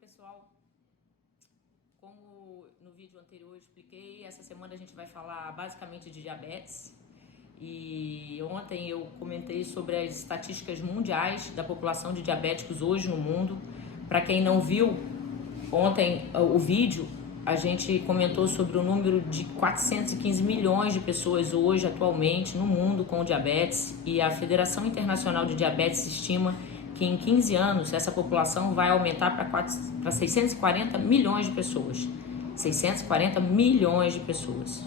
pessoal, como no vídeo anterior eu expliquei, essa semana a gente vai falar basicamente de diabetes. E ontem eu comentei sobre as estatísticas mundiais da população de diabéticos hoje no mundo. Para quem não viu ontem o vídeo, a gente comentou sobre o número de 415 milhões de pessoas hoje, atualmente, no mundo com diabetes. E a Federação Internacional de Diabetes estima que em 15 anos essa população vai aumentar para 640 milhões de pessoas. 640 milhões de pessoas.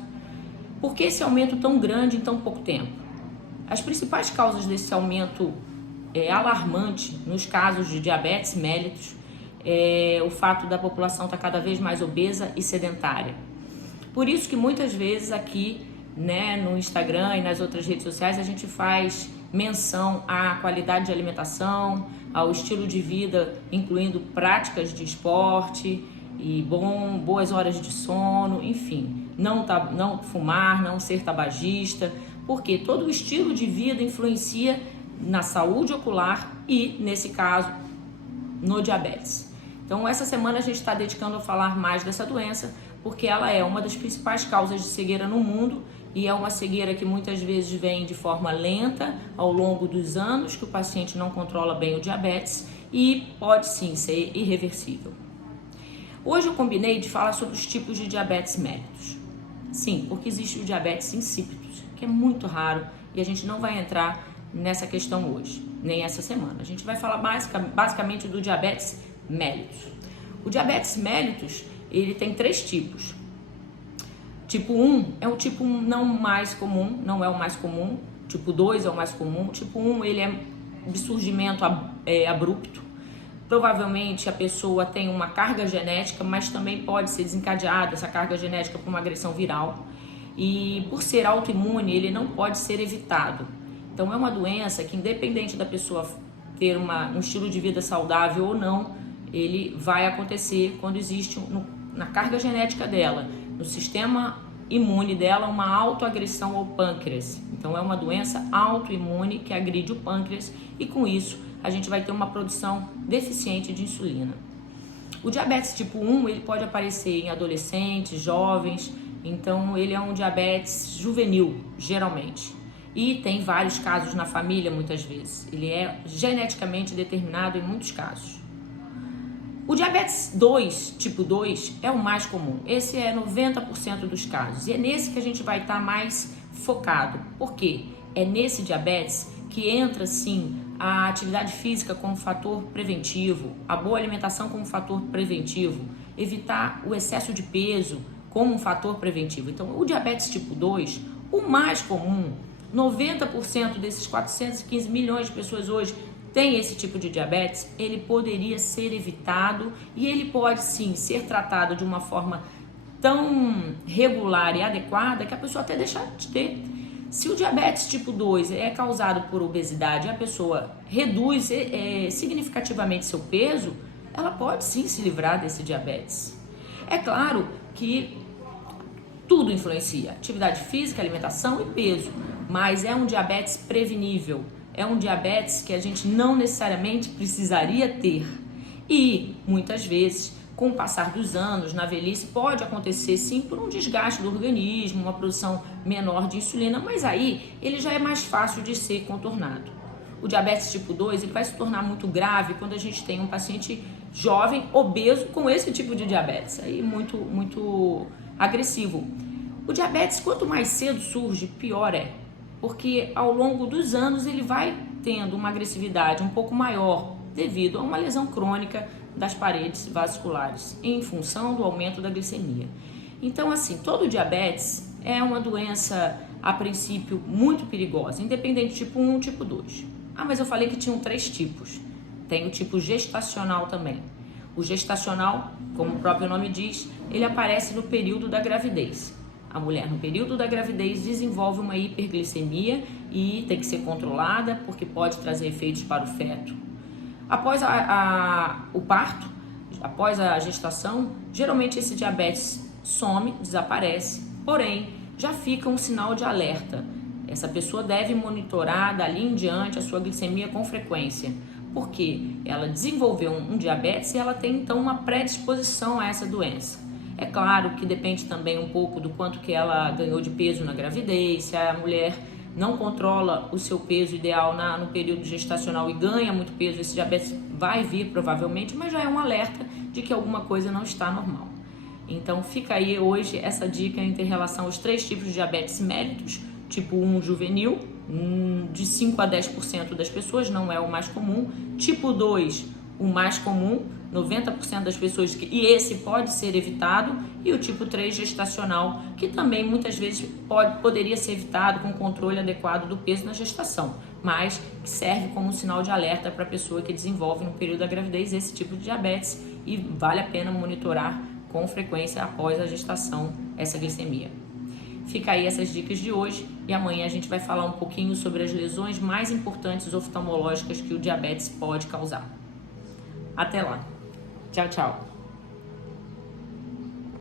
Por que esse aumento tão grande em tão pouco tempo? As principais causas desse aumento alarmante nos casos de diabetes mellitus é o fato da população estar cada vez mais obesa e sedentária. Por isso que muitas vezes aqui, no Instagram e nas outras redes sociais, a gente faz menção à qualidade de alimentação, ao estilo de vida, incluindo práticas de esporte e boas horas de sono, enfim, não fumar, não ser tabagista, porque todo o estilo de vida influencia na saúde ocular e, nesse caso, no diabetes. Então, essa semana a gente está dedicando a falar mais dessa doença, porque ela é uma das principais causas de cegueira no mundo e é uma cegueira que muitas vezes vem de forma lenta ao longo dos anos, que o paciente não controla bem o diabetes e pode sim ser irreversível. Hoje eu combinei de falar sobre os tipos de diabetes mellitus. Sim, porque existe o diabetes insípidos, que é muito raro e a gente não vai entrar nessa questão hoje, nem essa semana. A gente vai falar basicamente do diabetes mellitus. O diabetes mellitus, ele tem 3 tipos. Tipo 1 é o tipo não mais comum, não é o mais comum. Tipo 2 é o mais comum. Tipo 1, ele é de surgimento abrupto. Provavelmente a pessoa tem uma carga genética, mas também pode ser desencadeada essa carga genética por uma agressão viral. E por ser autoimune, ele não pode ser evitado. Então é uma doença que, independente da pessoa ter um estilo de vida saudável ou não, ele vai acontecer quando existe na carga genética dela, no sistema imune dela, uma autoagressão ao pâncreas. Então é uma doença autoimune que agride o pâncreas e com isso a gente vai ter uma produção deficiente de insulina. O diabetes tipo 1, ele pode aparecer em adolescentes, jovens, então ele é um diabetes juvenil, geralmente. E tem vários casos na família, muitas vezes. Ele é geneticamente determinado em muitos casos. O diabetes 2, tipo 2, é o mais comum. Esse é 90% dos casos. E é nesse que a gente vai estar mais focado. Por quê? É nesse diabetes que entra, sim, a atividade física como fator preventivo, a boa alimentação como fator preventivo, evitar o excesso de peso como um fator preventivo. Então, o diabetes tipo 2, o mais comum, 90% desses 415 milhões de pessoas hoje tem esse tipo de diabetes, ele poderia ser evitado e ele pode sim ser tratado de uma forma tão regular e adequada que a pessoa até deixar de ter. Se o diabetes tipo 2 é causado por obesidade e a pessoa reduz significativamente seu peso, ela pode sim se livrar desse diabetes. É claro que tudo influencia, atividade física, alimentação e peso, mas é um diabetes prevenível. É um diabetes que a gente não necessariamente precisaria ter. E, muitas vezes, com o passar dos anos, na velhice, pode acontecer sim por um desgaste do organismo, uma produção menor de insulina, mas aí ele já é mais fácil de ser contornado. O diabetes tipo 2 ele vai se tornar muito grave quando a gente tem um paciente jovem, obeso, com esse tipo de diabetes, aí muito agressivo. O diabetes, quanto mais cedo surge, pior é. Porque ao longo dos anos ele vai tendo uma agressividade um pouco maior devido a uma lesão crônica das paredes vasculares em função do aumento da glicemia. Então, assim, todo diabetes é uma doença, a princípio, muito perigosa, independente tipo 1 ou tipo 2. Ah, mas eu falei que tinham 3 tipos. Tem o tipo gestacional também. O gestacional, como o próprio nome diz, ele aparece no período da gravidez. A mulher, no período da gravidez, desenvolve uma hiperglicemia e tem que ser controlada porque pode trazer efeitos para o feto. Após o parto, após a gestação, geralmente esse diabetes some, desaparece, porém já fica um sinal de alerta. Essa pessoa deve monitorar dali em diante a sua glicemia com frequência, porque ela desenvolveu um diabetes e ela tem então uma predisposição a essa doença. É claro que depende também um pouco do quanto que ela ganhou de peso na gravidez, se a mulher não controla o seu peso ideal no período gestacional e ganha muito peso, esse diabetes vai vir provavelmente, mas já é um alerta de que alguma coisa não está normal. Então fica aí hoje essa dica em relação aos 3 tipos de diabetes mellitus, tipo 1 juvenil, de 5 a 10% das pessoas, não é o mais comum. Tipo 2, o mais comum, 90% das pessoas, e esse pode ser evitado. E o tipo 3 gestacional, que também muitas vezes poderia ser evitado com controle adequado do peso na gestação, mas que serve como um sinal de alerta para a pessoa que desenvolve no período da gravidez esse tipo de diabetes, e vale a pena monitorar com frequência após a gestação essa glicemia. Fica aí essas dicas de hoje, e amanhã a gente vai falar um pouquinho sobre as lesões mais importantes oftalmológicas que o diabetes pode causar. Até lá. Tchau, tchau.